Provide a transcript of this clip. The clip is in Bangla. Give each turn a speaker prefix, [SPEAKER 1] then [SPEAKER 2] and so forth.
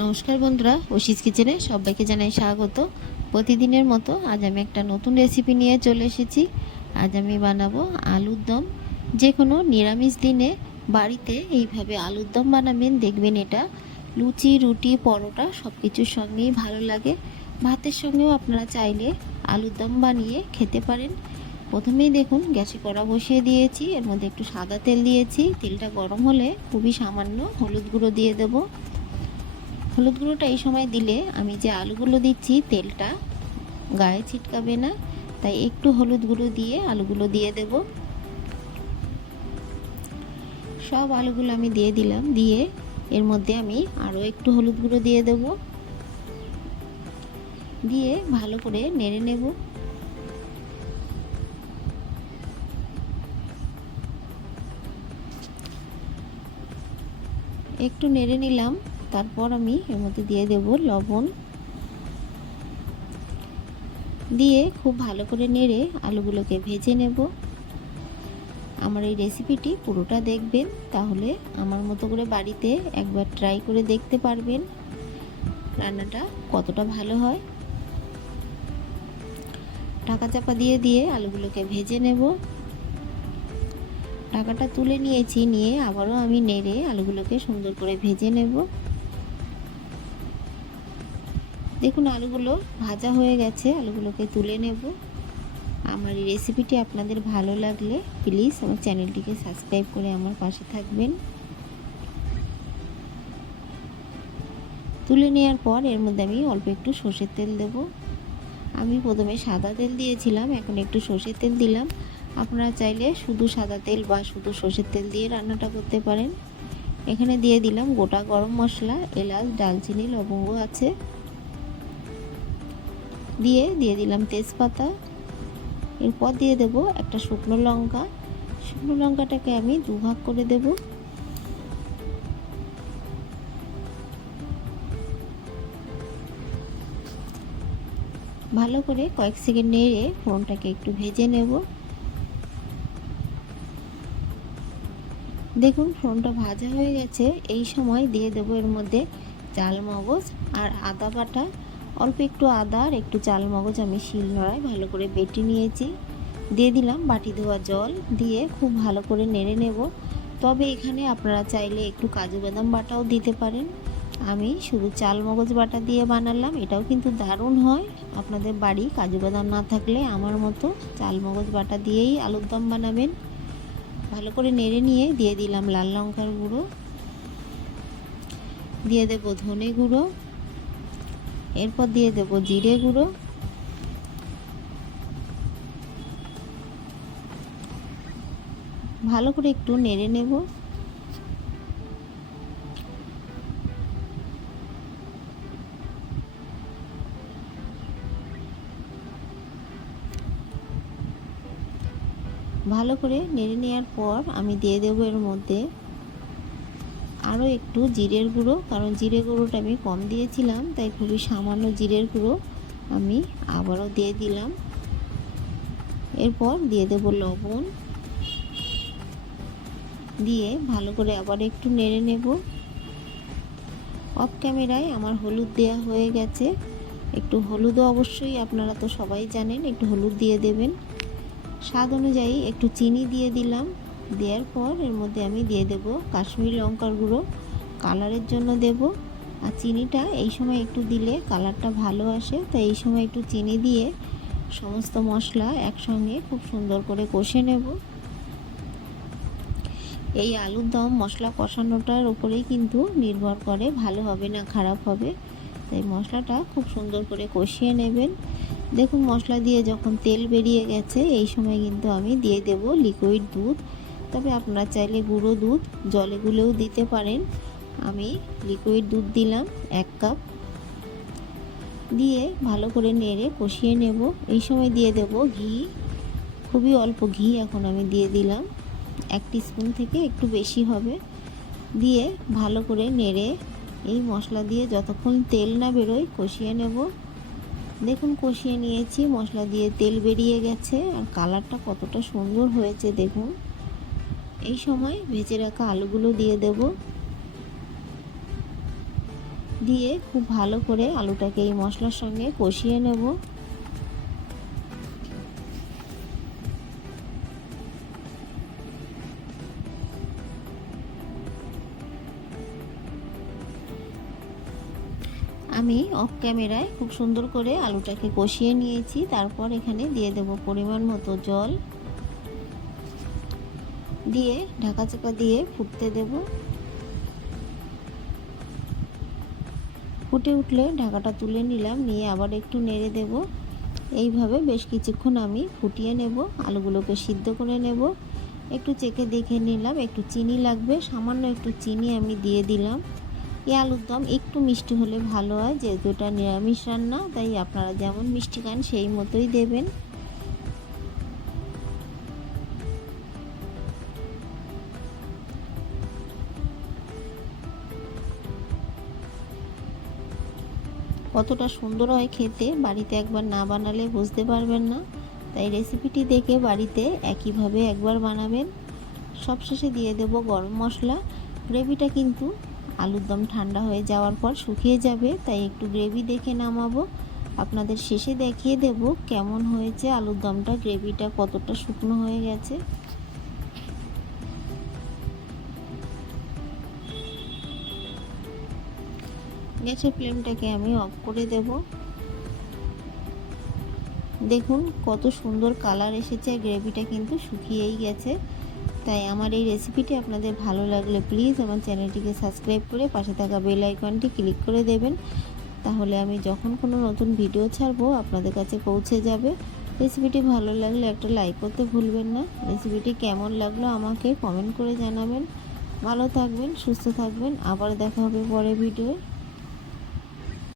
[SPEAKER 1] নমস্কার বন্ধুরা, ওশিস কিচেনে সবাইকে জানাই স্বাগত। প্রতিদিনের মতো আজ আমি একটা নতুন রেসিপি নিয়ে চলে এসেছি। আজ আমি বানাবো আলুর দম। যে কোনো নিরামিষ দিনে বাড়িতে এইভাবে আলুর দম বানাবেন, দেখবেন এটা লুচি, রুটি, পরোটা সব কিছুর সঙ্গেই ভালো লাগে। ভাতের সঙ্গেও আপনারা চাইলে আলুর দম বানিয়ে খেতে পারেন। প্রথমেই দেখুন, গ্যাসে কড়া বসিয়ে দিয়েছি। এর মধ্যে একটু সাদা তেল দিয়েছি। তেলটা গরম হলে খুবই সামান্য হলুদ গুঁড়ো দিয়ে দেবো। হলুদ গুঁড়োটা এই সময় দিলে আমি যে আলুগুলো দিচ্ছি, তেলটা গায়ে ছিটকাবে না। তাই একটু হলুদ গুঁড়ো দিয়ে আলুগুলো দিয়ে দেব। সব আলুগুলো আমি দিয়ে দিলাম। দিয়ে এর মধ্যে আমি আরও একটু হলুদ গুঁড়ো দিয়ে দেব। দিয়ে ভালো করে নেড়ে নেব। একটু নেড়ে নিলাম। তারপর আমি এর মধ্যে দিয়ে দেব লবণ। দিয়ে খুব ভালো করে নেড়ে আলুগুলোকে ভেজে নেব। আমার এই রেসিপিটি পুরোটা দেখবেন, তাহলে আমার মতো করে বাড়িতে একবার ট্রাই করে দেখতে পারবেন রান্নাটা কতটা ভালো হয়। ঢাকা চাপা দিয়ে দিয়ে আলুগুলোকে ভেজে নেব। ঢাকাটা তুলে নিয়েছি, নিয়ে আবারও আমি নেড়ে আলুগুলোকে সুন্দর করে ভেজে নেব। দেখুন, আলুগুলো ভাজা হয়ে গেছে। আলুগুলোকে তুলে নেব। আমার এই রেসিপিটি আপনাদের ভালো লাগলে প্লিজ আমার চ্যানেলটিকে সাবস্ক্রাইব করে আমার পাশে থাকবেন। তুলে নেওয়ার পর এর মধ্যে আমি অল্প একটু সর্ষের তেল দেব। আমি প্রথমে সাদা তেল দিয়েছিলাম, এখন একটু সর্ষের তেল দিলাম। আপনারা চাইলে শুধু সাদা তেল বা শুধু সর্ষের তেল দিয়ে রান্নাটা করতে পারেন। এখানে দিয়ে দিলাম গোটা গরম মশলা, এলাচ, ডালচিনি, লবঙ্গ আছে। দিয়ে দিয়ে দিলাম তেজপাতা। এরপর দিয়ে দেব একটা শুকনো লঙ্কা। শুকনো লঙ্কাটাকে আমি দুভাগ করে দেব। ভালো করে কয়েক সেকেন্ড নেড়ে ফোড়নটাকে একটু ভেজে নেব। দেখুন, ফোড়নটা ভাজা হয়ে গেছে। এই সময় দিয়ে দেব এর মধ্যে চাল মগজ আর আদা বাটা। অল্প একটু আদা আর একটু চাল মগজ আমি শিল নড়ায় ভালো করে বেটে নিয়েছি। দিয়ে দিলাম বাটি ধোয়া জল, দিয়ে খুব ভালো করে নেড়ে নেব। তবে এখানে আপনারা চাইলে একটু কাজু বাদাম বাটাও দিতে পারেন। আমি শুধু চাল মগজ বাটা দিয়ে বানালাম, এটাও কিন্তু দারুণ হয়। আপনাদের বাড়ি কাজু বাদাম না থাকলে আমার মতো চাল মগজ বাটা দিয়েই আলুর দম বানাবেন। ভালো করে নেড়ে নিয়ে দিয়ে দিলাম লাল লঙ্কার গুঁড়ো। দিয়ে দেবো ধনে গুঁড়ো। এরপর দিয়ে দেব জিরে গুঁড়ো। ভালো করে একটু নেড়ে নেব। ভালো করে নেড়ে নেওয়ার পর আমি দিয়ে দেবো এর মধ্যে আরও একটু জিরের গুঁড়ো, কারণ জিরে গুঁড়োটা আমি কম দিয়েছিলাম, তাই খুবই সামান্য জিরের গুঁড়ো আমি আবারও দিয়ে দিলাম। এরপর দিয়ে দেব লবণ। দিয়ে ভালো করে আবার একটু নেড়ে নেব। অফ ক্যামেরায় আমার হলুদ দেয়া হয়ে গেছে। একটু হলুদও অবশ্যই, আপনারা তো সবাই জানেন, একটু হলুদ দিয়ে দেবেন। স্বাদ অনুযায়ী একটু চিনি দিয়ে দিলাম। দেওয়ার পর এর মধ্যে আমি দিয়ে দেব কাশ্মীরি লঙ্কার গুঁড়ো। কালারের জন্য দেব। আর চিনিটা এই সময় একটু দিলে কালারটা ভালো আসে। তাই এই সময় একটু চিনি দিয়ে সমস্ত মশলা একসঙ্গে খুব সুন্দর করে কষে নেব। এই আলুর দম মশলা কষানোটার উপরেই কিন্তু নির্ভর করে, ভালো হবে না খারাপ হবে। তাই মশলাটা খুব সুন্দর করে কষিয়ে নেবেন। দেখুন মশলা দিয়ে যখন তেল বেরিয়ে গেছে, এই সময় কিন্তু আমি দিয়ে দেব লিকুইড দুধ। তবে আপনারা চাইলে গুঁড়ো দুধ, জলে গুলেও দিতে পারেন। আমি লিকুইড দুধ দিলাম, এক কাপ দিয়ে ভালো করে নেড়ে কষিয়ে নেব। এই সময় দিয়ে দেব ঘি। খুবই অল্প ঘি এখন আমি দিয়ে দিলাম। এক স্পুন থেকে একটু বেশি হবে। দিয়ে ভালো করে নেড়ে এই মশলা দিয়ে যতক্ষণ তেল না বেরোয় কষিয়ে নেব। দেখুন, কষিয়ে নিয়েছি। মশলা দিয়ে তেল বেরিয়ে গেছে। আর কালারটা কতটা সুন্দর হয়েছে, দেখুন। এই সময় ভেজে রাখা আলুগুলো দিয়ে দেব। দিয়ে খুব ভালো করে আলুটাকে এই মশলার সঙ্গে কষিয়ে নেব। আমি অফ ক্যামেরায় খুব সুন্দর করে আলুটাকে কষিয়ে নিয়েছি। তারপর এখানে দিয়ে দেব পরিমাণ মতো জল। দিয়ে, ঢাকা চাপা দিয়ে ফুটতে দেব। ফুটে উঠলে ঢাকাটা তুলে নিলাম, নিয়ে আবার একটু নেড়ে দেব। এইভাবে বেশ কিছুক্ষণ আমি ফুটিয়ে নেব, আলুগুলোকে সিদ্ধ করে নেব। একটু চেখে দেখে নিলাম, একটু চিনি লাগবে, সামান্য একটু চিনি আমি দিয়ে দিলাম। এই আলুর দম একটু মিষ্টি হলে ভালো হয়, যেহেতু এটা নিরামিষ রান্না, তাই আপনারা যেমন মিষ্টি খান, সেই মতোই দেবেন। কতটা সুন্দর হয় খেতে বাড়িতে একবার না বানালে বুঝতে পারবেন না। তাই রেসিপিটি দেখে বাড়িতে একইভাবে একবার বানাবেন। সবশেষে দিয়ে দেব গরম মশলা। গ্রেভিটা কিন্তু আলুর দম ঠান্ডা হয়ে যাওয়ার পর শুকিয়ে যাবে, তাই একটু গ্রেভি দেখে নামাবো। আপনাদের শেষে দেখিয়ে দেব কেমন হয়েছে আলুর দমটা। গ্রেভিটা কতটা শুকনো হয়ে গেছে। গ্যাসের ফ্লেমটাকে, আমি অফ করে দেব। দেখুন, কত সুন্দর কালার এসেছে গ্রেভিটা কিন্তু শুকিয়েই গেছে। তাই আমার এই রেসিপিটি আপনাদের ভালো লাগলে প্লিজ আমার চ্যানেলটিকে সাবস্ক্রাইব করে পাশে থাকা বেল আইকনটি ক্লিক করে দেবেন। তাহলে আমি যখন কোনো নতুন ভিডিও ছাড়বো, আপনাদের কাছে পৌঁছে যাবে। রেসিপিটি ভালো লাগলে একটা লাইক করতে ভুলবেন না। রেসিপিটি কেমন লাগল আমাকে কমেন্ট করে জানাবেন। ভালো থাকবেন, সুস্থ থাকবেন। আবার দেখা হবে পরে ভিডিওয়